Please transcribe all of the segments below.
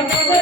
Música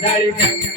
Thank you.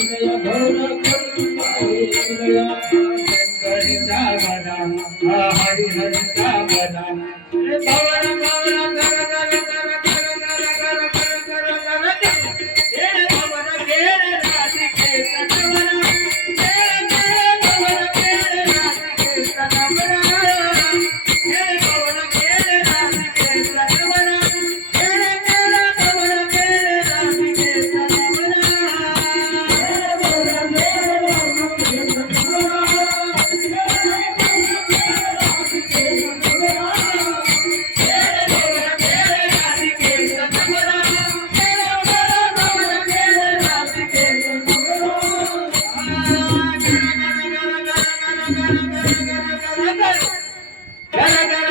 Thank you. ಗಲ ಗಲ